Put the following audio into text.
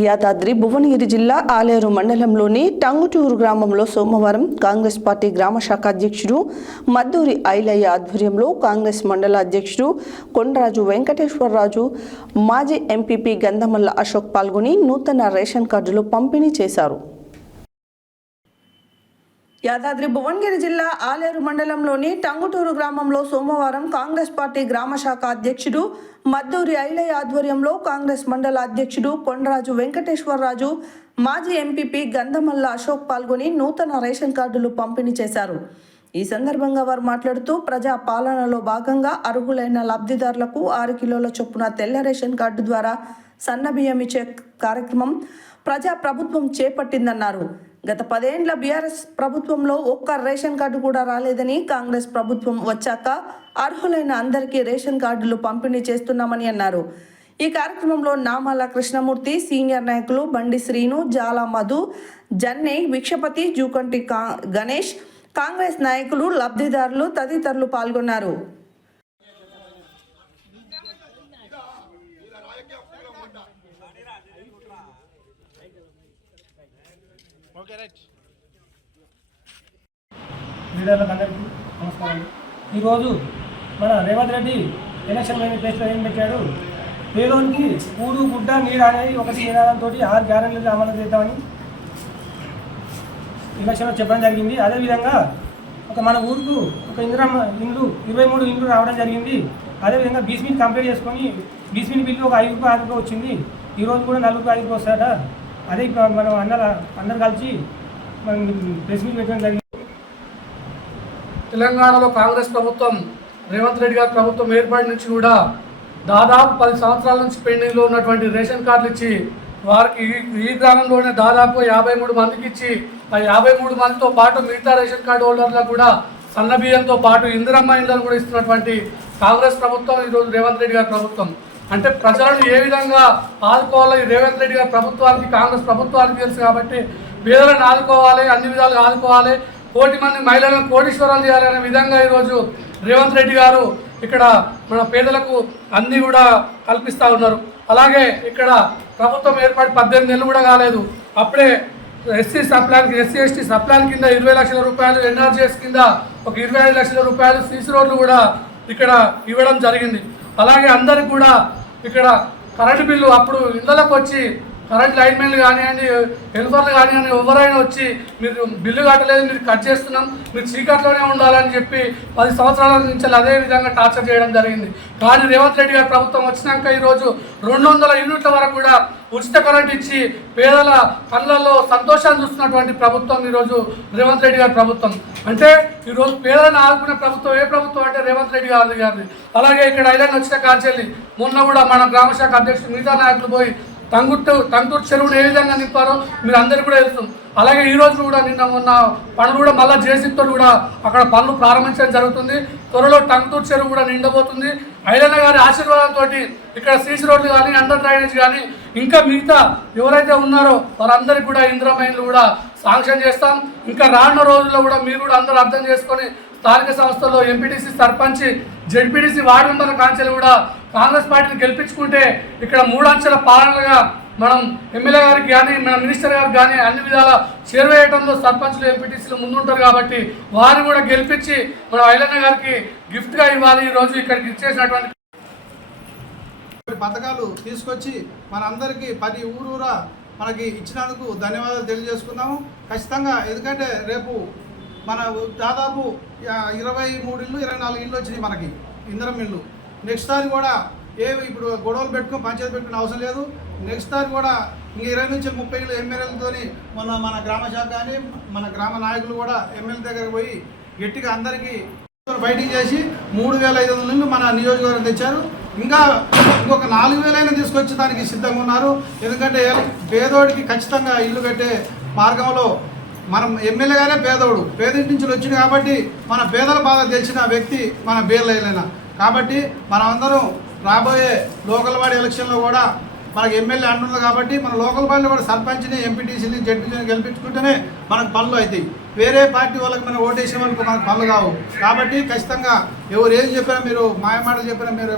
యాదాద్రి భువనగిరి జిల్లా ఆలేరు మండలంలోని టంగుటూరు గ్రామంలో సోమవారం కాంగ్రెస్ పార్టీ గ్రామ శాఖ అధ్యక్షుడు మద్దూరి ఐలయ్య ఆధ్వర్యంలో కాంగ్రెస్ మండల అధ్యక్షుడు కొండరాజు వెంకటేశ్వరరాజు, మాజీ ఎంపీపీ గంధమల్ల అశోక్ పాల్గొని నూతన రేషన్ కార్డులు పంపిణీ చేశారు. యాదాద్రి భువనగిరి జిల్లా ఆలేరు మండలంలోని టంగుటూరు గ్రామంలో సోమవారం కాంగ్రెస్ పార్టీ గ్రామ శాఖ అధ్యక్షుడు మద్దూరి ఐలయ్య ఆధ్వర్యంలో కాంగ్రెస్ మండల అధ్యక్షుడు కొండరాజు వెంకటేశ్వరరాజు, మాజీ ఎంపీపీ గంధమల్ల అశోక్ పాల్గొని నూతన రేషన్ కార్డులు పంపిణీ చేశారు. ఈ సందర్భంగా వారు మాట్లాడుతూ ప్రజా పాలనలో భాగంగా అర్హులైన లబ్ధిదారులకు 6 కిలోల చొప్పున తెల్ల రేషన్ కార్డు ద్వారా సన్నబియ్యం ఇచ్చే కార్యక్రమం ప్రజా ప్రభుత్వం చేపట్టిందన్నారు. గత 10 ఏళ్ల బీఆర్ఎస్ ప్రభుత్వంలో ఒక్క రేషన్ కార్డు కూడా రాలేదని, కాంగ్రెస్ ప్రభుత్వం వచ్చాక అర్హులైన అందరికీ రేషన్ కార్డులు పంపిణీ చేస్తున్నామని అన్నారు. ఈ కార్యక్రమంలో నామాల కృష్ణమూర్తి, సీనియర్ నాయకులు బండి శ్రీను, జాలా మధు, జన్నె, విక్షపతి, జూకంటి గణేష్, కాంగ్రెస్ నాయకులు, లబ్ధిదారులు తదితరులు పాల్గొన్నారు. లీడర్లకు అందరికీ నమస్కారం. ఈరోజు మన రేవంత్ రెడ్డి ఎలక్షన్ మేనిఫెస్టోలో ఏం పెట్టాడు, పేదోనికి కూడు గుడ్డ నీడ అనేది ఒకటి నినాదంతో 6 గ్యారెంటీలు అమలు చేద్దామని ఎలక్షన్లో చెప్పడం జరిగింది. అదేవిధంగా మన ఊరుకు ఒక ఇందిరమ్మ ఇండ్లు 23 ఇండ్లు రావడం జరిగింది. అదేవిధంగా బీస్మీని కంప్లీట్ చేసుకొని బీస్మీని బిల్లు ఒక 5 రూపాయలు 6 రూపాయలు వచ్చింది. ఈరోజు కూడా 4 రూపాయలు 5 రూపాయలు వస్తారట. అదే మనం అందరు కలిసి మనం ప్రెస్ మీట్ పెట్టడం జరిగింది. తెలంగాణలో కాంగ్రెస్ ప్రభుత్వం, రేవంత్ రెడ్డి గారి ప్రభుత్వం ఏర్పడి నుంచి కూడా దాదాపు 10 సంవత్సరాల నుంచి పెండింగ్లో ఉన్నటువంటి రేషన్ కార్డులు ఇచ్చి వారికి ఈ గ్రామంలోనే దాదాపు 53 మందికి ఇచ్చి ఆ 53 మందితో పాటు మిగతా రేషన్ కార్డు హోల్డర్లకు కూడా సన్నబియ్యంతో పాటు ఇందిరమ్మ ఇండ్లను కూడా ఇస్తున్నటువంటి కాంగ్రెస్ ప్రభుత్వం ఈరోజు రేవంత్ రెడ్డి గారి ప్రభుత్వం. అంటే ప్రజలను ఏ విధంగా ఆదుకోవాలో ఈ రేవంత్ రెడ్డి గారి ప్రభుత్వానికి, కాంగ్రెస్ ప్రభుత్వానికి తెలుసు కాబట్టి పేదలను ఆదుకోవాలి, అన్ని విధాలుగా ఆదుకోవాలి, 1 కోటి మంది మహిళలను కోటీశ్వరాలు చేయాలనే విధంగా ఈరోజు రేవంత్ రెడ్డి గారు ఇక్కడ మన పేదలకు అన్నీ కూడా కల్పిస్తూ ఉన్నారు. అలాగే ఇక్కడ ప్రభుత్వం ఏర్పడి 18 నెలలు కూడా కాలేదు, అప్పుడే ఎస్సీ ఎస్టీ సప్లాన్ కింద 20 లక్షల రూపాయలు, ఎన్ఆర్జీఎస్ కింద ఒక 25 లక్షల రూపాయలు సీసీ రోడ్లు కూడా ఇక్కడ ఇవ్వడం జరిగింది. అలాగే అందరికి కూడా ఇక్కడ కరెంటు బిల్లు అప్పుడు ఇళ్లకు వచ్చి కరెంట్ లైన్మెన్లు కానివ్వండి, హెల్పర్లు కానివ్వండి, ఎవరైనా వచ్చి మీరు బిల్లు కట్టలేదు, మీరు కట్ చేస్తున్నాం, మీరు చీకట్లోనే ఉండాలని చెప్పి 10 సంవత్సరాల నుంచి అదే విధంగా టార్చర్ చేయడం జరిగింది. కానీ రేవంత్ రెడ్డి గారి ప్రభుత్వం వచ్చినాక ఈరోజు 200 యూనిట్ల వరకు కూడా ఉచిత కరెంట్ ఇచ్చి పేదల కళ్ళల్లో సంతోషాన్ని చూస్తున్నటువంటి ప్రభుత్వం ఈరోజు రేవంత్ రెడ్డి గారి ప్రభుత్వం. అంటే ఈరోజు పేదలను ఆదుకునే ప్రభుత్వం ఏ ప్రభుత్వం అంటే రేవంత్ రెడ్డి గారిది. అలాగే ఇక్కడ ఐలాండ్ వచ్చిన కాంచెల్లి మొన్న కూడా మన గ్రామశాఖ అధ్యక్షుడు మిగతా నాయకులు పోయి టంగుటూరు చెరువును ఏ విధంగా నింపారో మీరు అందరికీ కూడా తెలుసు. అలాగే ఈరోజు కూడా మొన్న పనులు కూడా మళ్ళీ జేసీతో కూడా అక్కడ పనులు ప్రారంభించడం జరుగుతుంది. త్వరలో టంగుటూరు చెరువు కూడా నిండబోతుంది. ఐలన్న గారి ఆశీర్వాదంతో ఇక్కడ సీసీ రోడ్లు కానీ, అండర్ డ్రైనేజ్ కానీ, ఇంకా మిగతా ఎవరైతే ఉన్నారో వారందరికీ కూడా ఇందిరమ్మ కూడా శాంక్షన్ చేస్తాం. ఇంకా రానున్న రోజుల్లో కూడా మీరు కూడా అందరూ అర్థం చేసుకొని స్థానిక సంస్థల్లో ఎంపీటీసీ, సర్పంచ్, జెడ్పీటీసీ, వార్డు మెంబర్ల కాంచెలు కూడా కాంగ్రెస్ పార్టీని గెలిపించుకుంటే ఇక్కడ 3 అంచెల పాలనగా మనం ఎమ్మెల్యే గారికి కానీ, మన మినిస్టర్ గారికి కానీ అన్ని విధాల చేరువేయడంలో సర్పంచ్లు, ఎంపీటీసీలు ముందుంటారు కాబట్టి వారిని కూడా గెలిపించి మనం ఐలన్న గారికి గిఫ్ట్గా ఇవ్వాలి. ఈరోజు ఇక్కడికి ఇచ్చేసినటువంటి పథకాలు తీసుకొచ్చి మనందరికీ 10 ఊరూరా మనకి ఇచ్చినందుకు ధన్యవాదాలు తెలియజేసుకున్నాము. ఖచ్చితంగా ఎందుకంటే రేపు మన దాదాపు 23 ఇళ్ళు, 24 ఇళ్ళు వచ్చినాయి మనకి ఇందిరమ్మ ఇళ్ళు. నెక్స్ట్ సారి కూడా ఇప్పుడు గొడవలు పెట్టుకుని పంచాయతీ పెట్టుకునే అవసరం లేదు. నెక్స్ట్ సారి కూడా ఇంక 20 నుంచి 30 ఇళ్ళు ఎమ్మెల్యేలతో మన గ్రామ శాఖ కానీ మన గ్రామ నాయకులు కూడా ఎమ్మెల్యే దగ్గరికి పోయి గట్టిగా అందరికీ బయటికి చేసి 3,500 ఇళ్ళు మన నియోజకవర్గం తెచ్చారు. ఇంకొక 4,000 తీసుకొచ్చి దానికి సిద్ధంగా ఉన్నారు. ఎందుకంటే పేదోడికి ఖచ్చితంగా ఇల్లు కట్టే మార్గంలో మనం ఎమ్మెల్యే గారే పేదోడు, పేదింటి నుంచి వచ్చింది కాబట్టి మన పేదల బాధ తెలిసిన వ్యక్తి మన బీర్లైనా కాబట్టి మనమందరం రాబోయే లోకల్ బాడీ ఎలక్షన్లో కూడా మనకు ఎమ్మెల్యే అంటున్నది కాబట్టి మన లోకల్ బాడీలో కూడా సర్పంచ్ని, ఎంపీటీసీని, జడ్పీని గెలిపించుకుంటేనే మనకు పనులు అవుతాయి. వేరే పార్టీ వాళ్ళకి మనం ఓటేసిన మనకు పనులు కావు. కాబట్టి ఖచ్చితంగా ఎవరు ఏం చెప్పినా, మీరు మాయమాటలు చెప్పినా మీరు